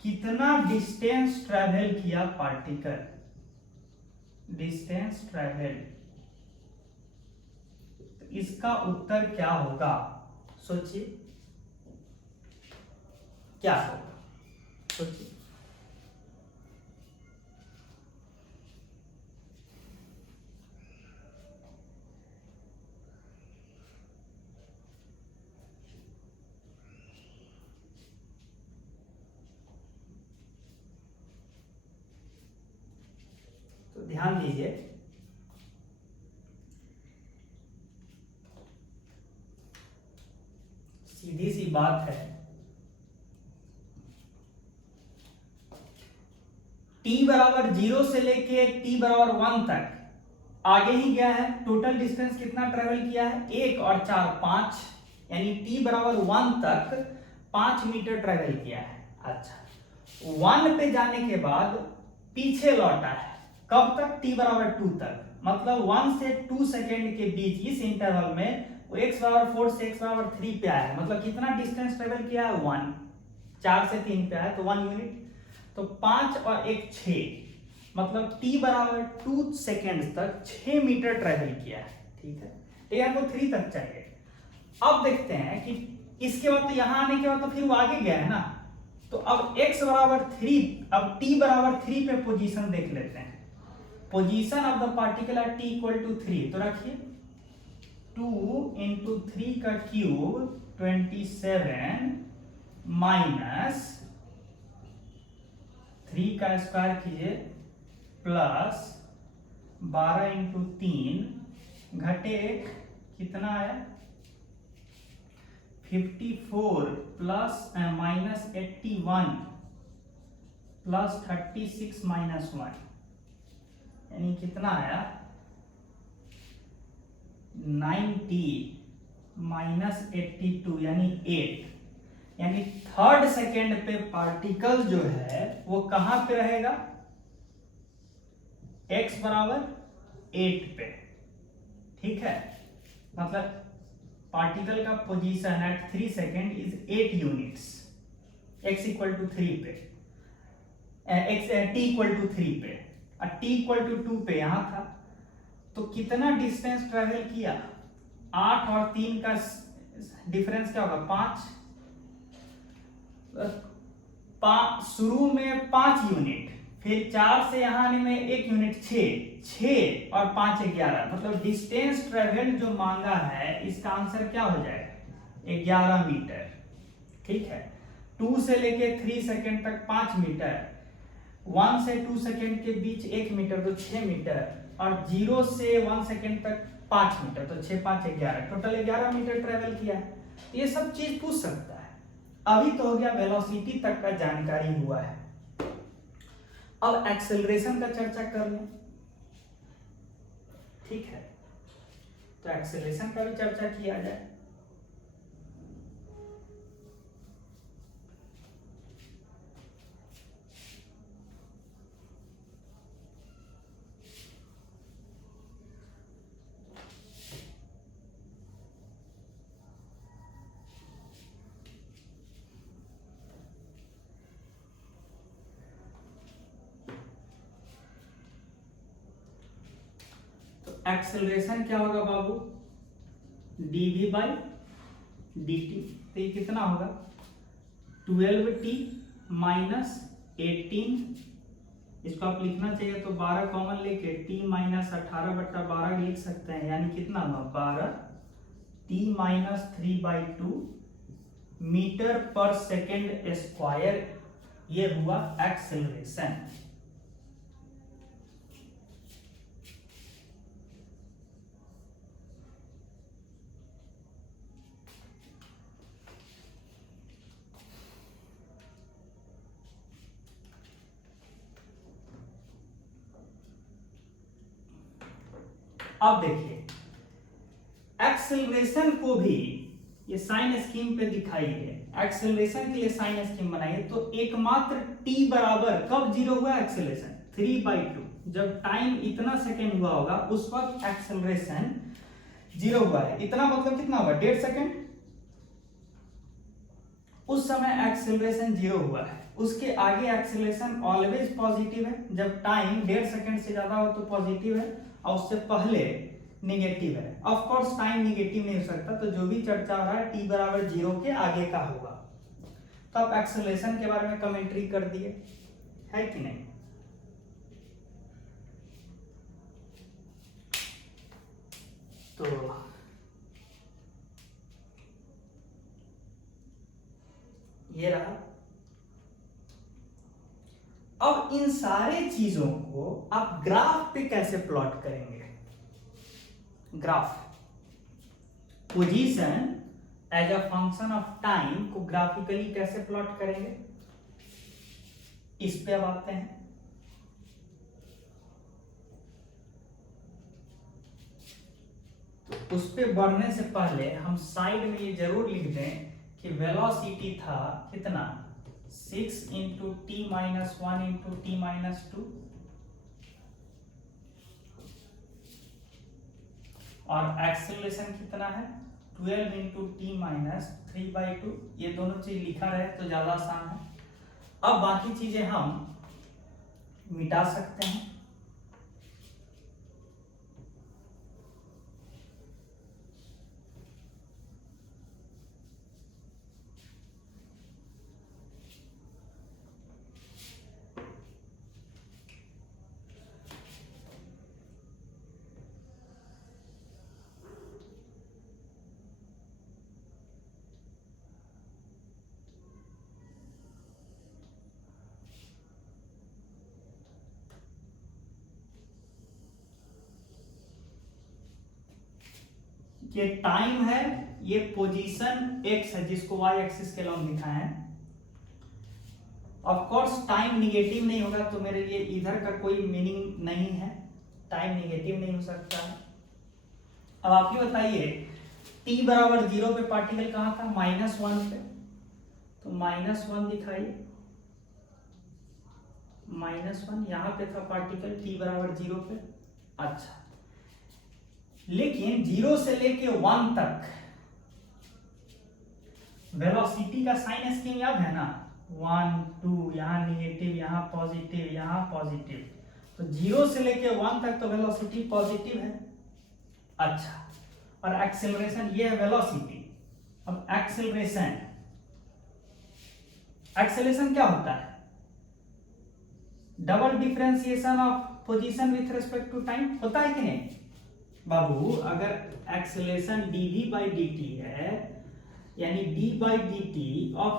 कितना डिस्टेंस ट्रेवल किया पार्टिकल, डिस्टेंस ट्रेवल, इसका उत्तर क्या होगा, सोचिए क्या होगा, सोचिए। तो ध्यान दीजिए, सीधी सी बात है, t बराबर 0 से लेके t बराबर 1 तक आगे ही गया है, टोटल डिस्टेंस कितना ट्रेवल किया है, 1 और 4 5, यानी t बराबर 1 तक 5 मीटर ट्रेवल किया है। अच्छा 1 पे जाने के बाद पीछे लौटा है, कब तक, t बराबर 2 तक, मतलब 1 से 2 सेकेंड के बीच इस इंटरवल में वो x बराबर 4 से x बराबर 3 पे आया है, मतलब कितना डिस्टेंस ट्रेवल किया है, 1, 4 से 3 पे आया तो 1 यूनिट, तो 5 और 1 6, मतलब t बराबर 2 सेकेंड तक 6 मीटर ट्रेवल किया है। ठीक है, ये हमको 3 तक चाहिए। अब देखते हैं कि इसके बाद तो यहां आने के बाद तो फिर वो आगे गया है ना, तो अब x बराबर 3, अब t बराबर 3 पे पोजीशन देख लेते हैं, position of the particle at t equal to 3, तो रखिए 2 इंटू 3 का क्यूब 27 माइनस 3 का स्क्वायर कीजिए प्लस 12 इंटू 3 घटे 1 कितना है, 54 प्लस माइनस 81 प्लस 36 माइनस 1, यानी कितना आया 90 माइनस 82, यानी 8, यानी थर्ड सेकेंड पे पार्टिकल जो है वो कहां पे रहेगा, x बराबर 8 पे। ठीक है, मतलब पार्टिकल का position at 3 second is 8 units, x equal to 3 पे, t इक्वल टू 3 पे, और t इक्वल टू 2 पे यहां था, तो कितना डिस्टेंस ट्रेवल किया, 8 और 3 का डिफरेंस क्या होगा, 5, शुरू में 5 यूनिट, फिर 4 से यहां आने में 1 यूनिट, 6 और 5 11, मतलब डिस्टेंस ट्रेवल जो मांगा है इसका आंसर क्या हो जाएगा, 11 मीटर। ठीक है, 2 से लेके 3 सेकेंड तक 5 मीटर, 1 से 2 सेकेंड के बीच 1 मीटर तो 6 मीटर, और 0 से 1 सेकेंड तक 5 मीटर, तो 6 5 11, टोटल 11 मीटर ट्रेवल किया है। ये सब चीज पूछ सकता है। अभी तो हो गया वेलोसिटी तक का जानकारी हुआ है, अब एक्सेलरेशन का चर्चा कर लें। ठीक है, तो एक्सेलरेशन का भी चर्चा किया जाए। एक्सेलरेशन क्या होगा बाबू, dv बाई dt। तो ये कितना होगा 12t माइनस 18, इसको आप लिखना चाहिए तो 12 कॉमन लेके t माइनस 18/12 लिख सकते हैं, यानी कितना हुआ 12t माइनस 3/2 मीटर पर सेकेंड स्क्वायर। ये हुआ एक्सेलरेशन। अब देखिए एक्सेलरेशन को भी ये साइन स्कीम पे दिखाइए, एक्सेलरेशन के लिए साइन स्कीम बनाइए। तो एकमात्र t बराबर कब जीरो हुआ एक्सेलरेशन 3/2, जब टाइम इतना सेकेंड हुआ होगा उस वक्त एक्सेलरेशन जीरो हुआ है। इतना मतलब कितना होगा 1.5 सेकेंड, उस समय एक्सेलरेशन जीरो हुआ है। उसके आगे एक्सेलरेशन ऑलवेज पॉजिटिव है, जब टाइम 1.5 सेकेंड से ज्यादा हो तो पॉजिटिव है, और उससे पहले नेगेटिव है। ऑफ कोर्स टाइम नेगेटिव नहीं हो सकता, तो जो भी चर्चा हो रहा है t बराबर 0 के आगे का होगा। तो आप एक्सेलरेशन के बारे में कमेंट्री कर दिए, है कि नहीं? तो ये रहा। अब इन सारे चीजों को आप ग्राफ पे कैसे प्लॉट करेंगे? Graph position as a function of time को ग्राफिकली कैसे प्लॉट करेंगे, इस पे अब आते हैं। तो उस पे बढ़ने से पहले हम साइड में ये जरूर लिख दें कि वेलोसिटी था कितना 6 × t - 1 × t - 2, और एक्सेलरेशन कितना है 12 × t - 3/2। ये दोनों चीज लिखा रहे तो ज्यादा आसान है। अब बाकी चीजें हम मिटा सकते हैं। ये टाइम है, ये पोजीशन x है जिसको y एक्सिस के लॉन्ग दिखाए हैं। ऑफ कोर्स टाइम निगेटिव नहीं होगा तो मेरे लिए इधर का कोई मीनिंग नहीं है, टाइम निगेटिव नहीं हो सकता है। अब आप ही बताइए t बराबर 0 पे पार्टिकल कहां था -1 पे, तो -1 दिखाइए, -1 यहां पे था पार्टिकल t बराबर 0 पे। अच्छा, लेकिन 0 से लेके 1 तक वेलोसिटी का साइन स्कीम याद है ना, 1 2, यहां नेगेटिव, यहां पॉजिटिव, यहां पॉजिटिव। तो 0 से लेके 1 तक तो वेलोसिटी पॉजिटिव है। अच्छा, और एक्सेलरेशन ये है वेलोसिटी। अब एक्सेलरेशन, एक्सेलरेशन क्या होता है double differentiation of position with respect to time, होता है कि नहीं बाबू? अगर एक्सेलरेशन dv/dt है, यानी d/dt ऑफ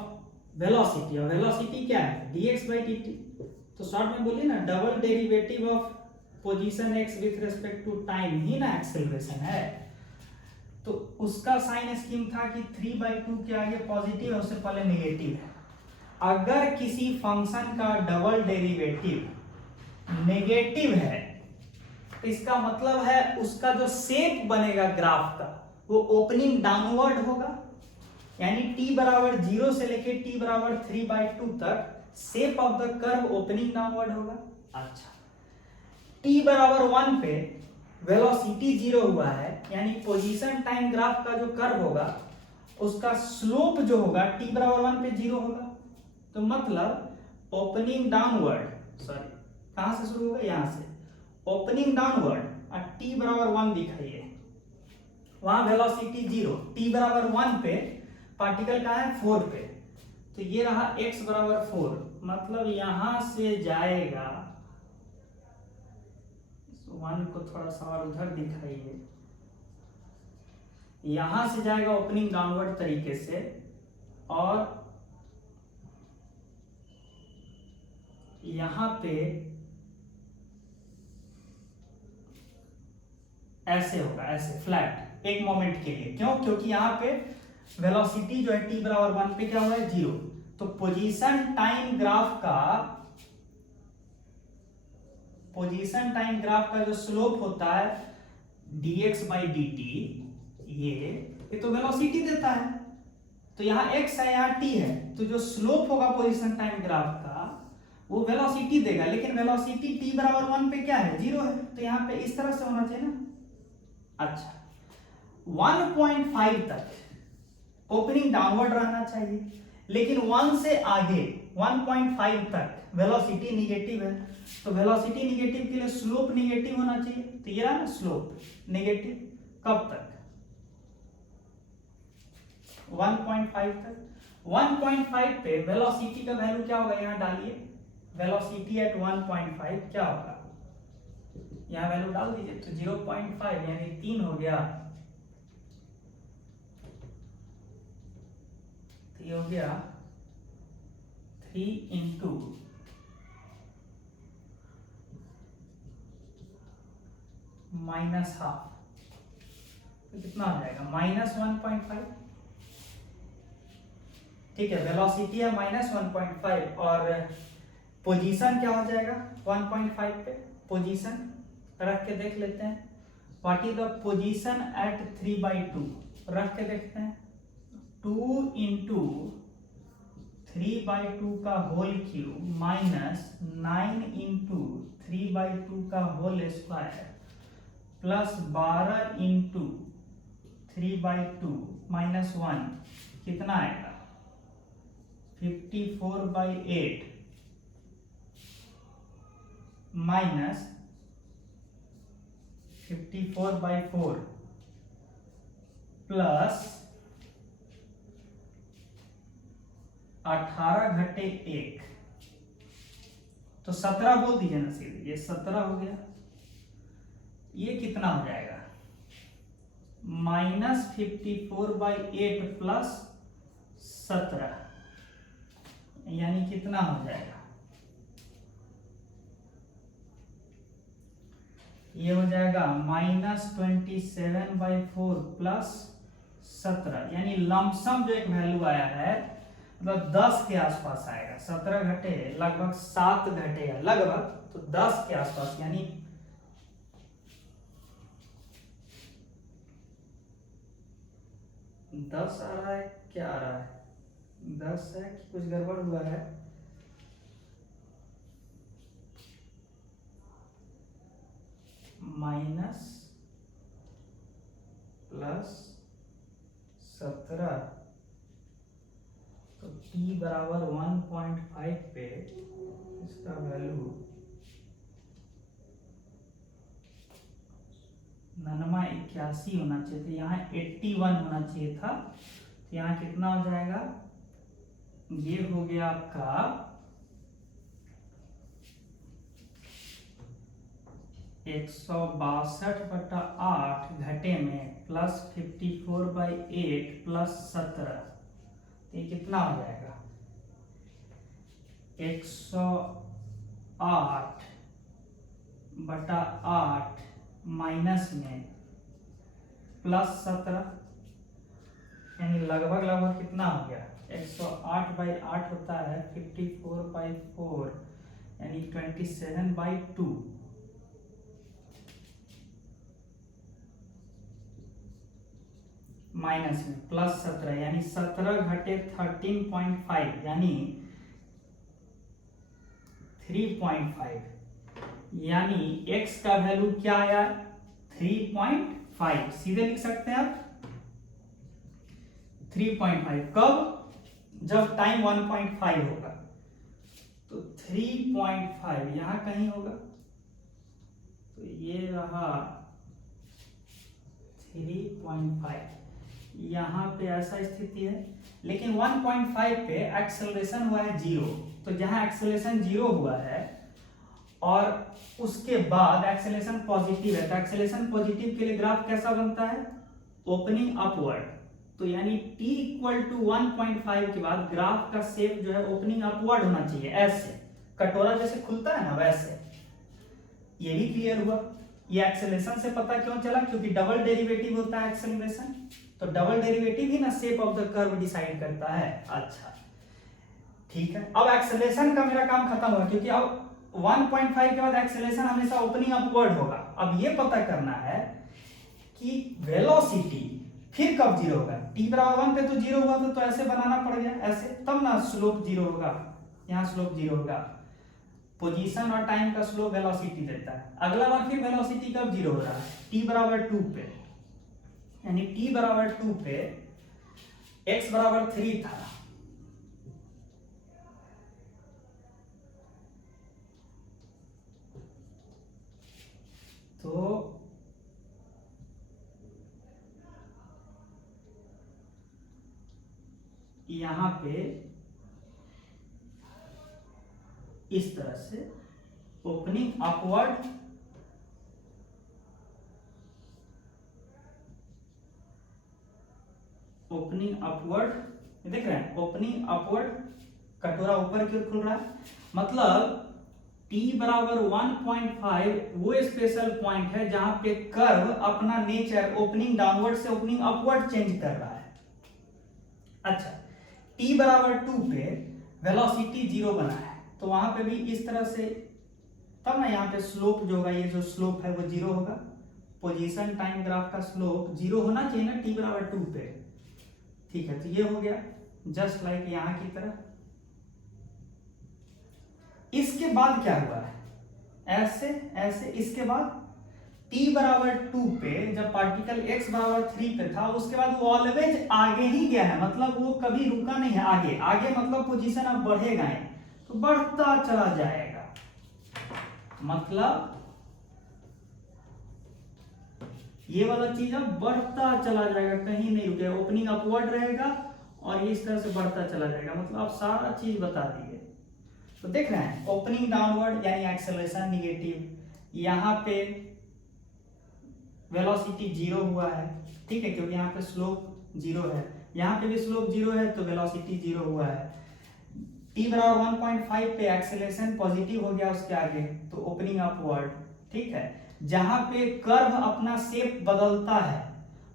वेलोसिटी, और वेलोसिटी क्या है dx/dt, तो शॉर्ट में बोलिए ना double derivative of position x with respect to time ही ना एक्सेलरेशन है। तो उसका साइन स्कीम था कि 3/2 के आगे पॉजिटिव है, उससे पहले नेगेटिव है। अगर किसी फंक्शन का डबल डेरिवेटिव नेगेटिव है, इसका मतलब है उसका जो शेप बनेगा ग्राफ का वो ओपनिंग डाउनवर्ड होगा, यानी t बराबर 0 से लेके t बराबर 3/2 तक shape of the curve opening downward होगा। अच्छा, t बराबर 1 पे वेलोसिटी 0 हुआ है, यानी पोजीशन टाइम ग्राफ का जो कर्व होगा उसका स्लोप जो होगा t बराबर 1 पे 0 होगा। तो मतलब ओपनिंग डाउनवर्ड, सॉरी कहां से शुरू होगा, यहां से ओपनिंग डाउनवर्ड, और t बराबर 1 दिखाइए, वहां वेलोसिटी 0, t बराबर 1 पे पार्टिकल कहाँ है 4 पे, तो ये रहा x बराबर 4, मतलब यहां से जाएगा, 1 को थोड़ा सा और उधर दिखाइए, यहां से जाएगा ओपनिंग डाउनवर्ड तरीके से और यहां पे ऐसे होगा, ऐसे फ्लैट एक मोमेंट के लिए। क्यों? क्योंकि यहाँ पे वेलोसिटी जो है t बराबर 1 पे क्या हुआ है 0, तो पोजीशन टाइम ग्राफ का जो स्लोप होता है dx बाई dt, ये तो वेलोसिटी देता है, तो यहाँ x है यहाँ t है, तो जो स्लोप होगा पोजीशन टाइम ग्राफ का वो वेलोसिटी देगा, लेकिन वेलोसिटी t बराबर 1 पे क्या है 0 है, तो यहाँ पे इस तरह से होना चाहिए ना। अच्छा, 1.5 तक ओपनिंग डाउनवर्ड रहना चाहिए, लेकिन 1 से आगे 1.5 तक वेलोसिटी निगेटिव है, तो वेलोसिटी निगेटिव के लिए स्लोप निगेटिव होना चाहिए, तो ये रहा ना स्लोप निगेटिव। कब तक? 1.5 तक। 1.5 पे वेलोसिटी का वैल्यू क्या होगा, यहां डालिए, वेलोसिटी एट 1.5 क्या होगा, यहां वैल्यू डाल दीजिए, तो 0.5 यानी 3 हो गया, तो ये हो गया 3 इंटू -½ तो कितना हो जाएगा -1.5। ठीक है, वेलोसिटी है -1.5 और पोजीशन क्या हो जाएगा 1.5 पे, पोजीशन रख के देख लेते हैं, what is the position at 3/2, रख के देखते हैं, 2 इंटू 3/2 का होल क्यूब माइनस 9 इंटू 3/2 का whole square plus 12 into 3/2 minus 1 कितना आएगा 54/8 माइनस 54/4 प्लस 18 घटे 1, तो 17 बोल दीजिए ना सीधे, ये 17 हो गया। ये कितना हो जाएगा -54/8 प्लस 17 यानी कितना हो जाएगा, ये हो जाएगा -27/4 प्लस 17, यानी लमसम जो एक वैल्यू आया है मतलब 10 के आसपास आएगा, 17 घटे लगभग 7 घटे है लगभग, तो 10 के आसपास, यानी 10 आ रहा है, क्या आ रहा है 10 है कि कुछ गड़बड़ हुआ है, माइनस प्लस 17, तो t बराबर 1.5 पे इसका वैल्यू 81 होना चाहिए था, यहाँ 81 होना चाहिए था, तो यहाँ कितना हो जाएगा, ये हो गया आपका 162/8 घटे में प्लस 54/8 प्लस 17, तो ये कितना हो जाएगा 108/8 माइनस में प्लस 17, यानी लगभग लगभग कितना हो गया 108/8 होता है 54/4 यानी 27/2, माइनस में प्लस 17 यानी 17 घटे 13.5 यानी 3.5, यानी x का वैल्यू क्या आया 3.5, सीधे लिख सकते हैं आप 3.5, कब, जब टाइम 1.5 होगा, तो 3.5 यहां कहीं होगा, तो ये रहा 3.5, यहां पे ऐसा स्थिति है, लेकिन 1.5 पे एक्सेलरेशन हुआ है 0। तो जहां एक्सेलरेशन 0 हुआ है और उसके बाद एक्सेलरेशन पॉजिटिव है, तो एक्सेलरेशन पॉजिटिव के लिए ग्राफ कैसा बनता है? Opening upward. तो यानी t इक्वल टू 1.5 के बाद ग्राफ का शेप जो है ओपनिंग अपवर्ड होना चाहिए, ऐसे कटोरा जैसे खुलता है ना वैसे। ये भी क्लियर हुआ। ये एक्सेलरेशन से पता क्यों चला? क्योंकि डबल डेरिवेटिव होता है एक्सेलरेशन, तो डबल डेरिवेटिव ही ना shape of the curve decide करता है। अच्छा ठीक है, अब एक्सेलरेशन का मेरा काम खत्म हुआ, क्योंकि अब 1.5 के बाद एक्सेलरेशन हमेशा ओपनिंग अपवर्ड होगा। अब ये पता करना है कि वेलोसिटी फिर कब 0 होगा? t बराबर 1 पे तो 0 हुआ था, तो ऐसे बनाना पड़ गया, ऐसे, तब ना स्लोप 0 होगा। यहाँ स्लोप 0 होगा, पोजीशन और टाइम का स्लोप वेलोसिटी देता है। अगला बार फिर वेलोसिटी कब 0 हो रहा है? t बराबर 2 पे, यानी t बराबर 2 पे x बराबर 3 था, तो यहां पे इस तरह से ओपनिंग अपवर्ड देख रहे हैं, ओपनिंग अपवर्ड कटोरा ऊपर की ओर खुल रहा है, मतलब t बराबर 1.5 वो स्पेशल पॉइंट है जहां पे कर्व अपना नेचर ओपनिंग डाउनवर्ड से ओपनिंग अपवर्ड चेंज कर रहा है। अच्छा, t बराबर 2 पे वेलोसिटी 0 बना है, तो वहां पे भी इस तरह से, तब ना यहाँ पे स्लोप जो होगा, ये जो स्लोप है वो 0 होगा। पोजीशन टाइम ग्राफ का स्लोप 0 होना चाहिए ना t बराबर 2 पे। ठीक है, तो ये हो गया जस्ट लाइक यहां की तरह। इसके बाद क्या हुआ है? ऐसे ऐसे, इसके बाद t बराबर 2 पे जब पार्टिकल x बराबर 3 पे था, उसके बाद वो ऑलवेज आगे ही गया है, मतलब वो कभी रुका नहीं है। आगे आगे मतलब पोजीशन अब बढ़ेगा, तो बढ़ता चला जाएगा, मतलब ये वाला चीज अब बढ़ता चला जाएगा, कहीं नहीं रुकेगा, ओपनिंग अपवर्ड रहेगा और इस तरह से बढ़ता चला जाएगा, मतलब आप सारा चीज बता दिए। तो देख रहे हैं, ओपनिंग डाउनवर्ड यानी एक्सेलरेशन निगेटिव, यहाँ पे वेलोसिटी 0 हुआ है, ठीक है, क्योंकि यहाँ पे स्लोप 0 है, यहाँ पे भी स्लोप 0 है, तो वेलोसिटी 0 हुआ है। t बराबर 1.5 पे एक्सेलरेशन पॉजिटिव हो गया उसके आगे, तो ओपनिंग अपवर्ड, ठीक है। जहां पे कर्व अपना शेप बदलता है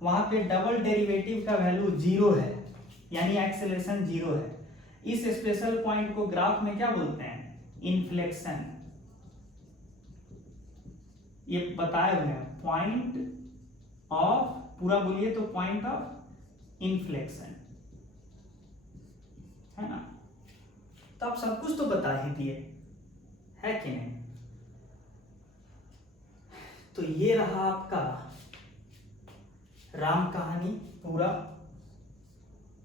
वहां पे डबल डेरिवेटिव का वैल्यू 0 है, यानी एक्सेलरेशन 0 है। इस स्पेशल पॉइंट को ग्राफ में क्या बोलते हैं? इन्फ्लेक्शन। ये बताए हुए हैं, पॉइंट ऑफ, पूरा बोलिए तो पॉइंट ऑफ इन्फ्लेक्शन, है ना। तो आप सब कुछ तो बता ही दिए, है कि नहीं? तो ये रहा आपका राम कहानी, पूरा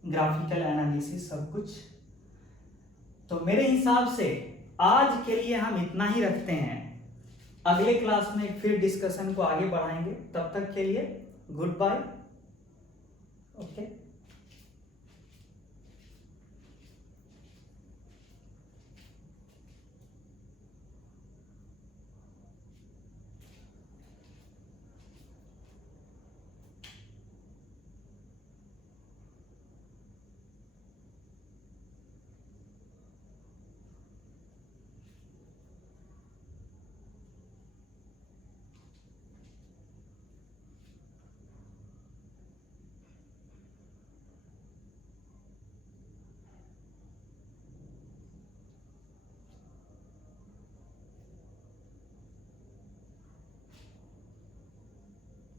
ग्राफिकल एनालिसिस, सब कुछ। तो मेरे हिसाब से आज के लिए हम इतना ही रखते हैं, अगले क्लास में फिर डिस्कशन को आगे बढ़ाएंगे। तब तक के लिए गुड बाय, ओके।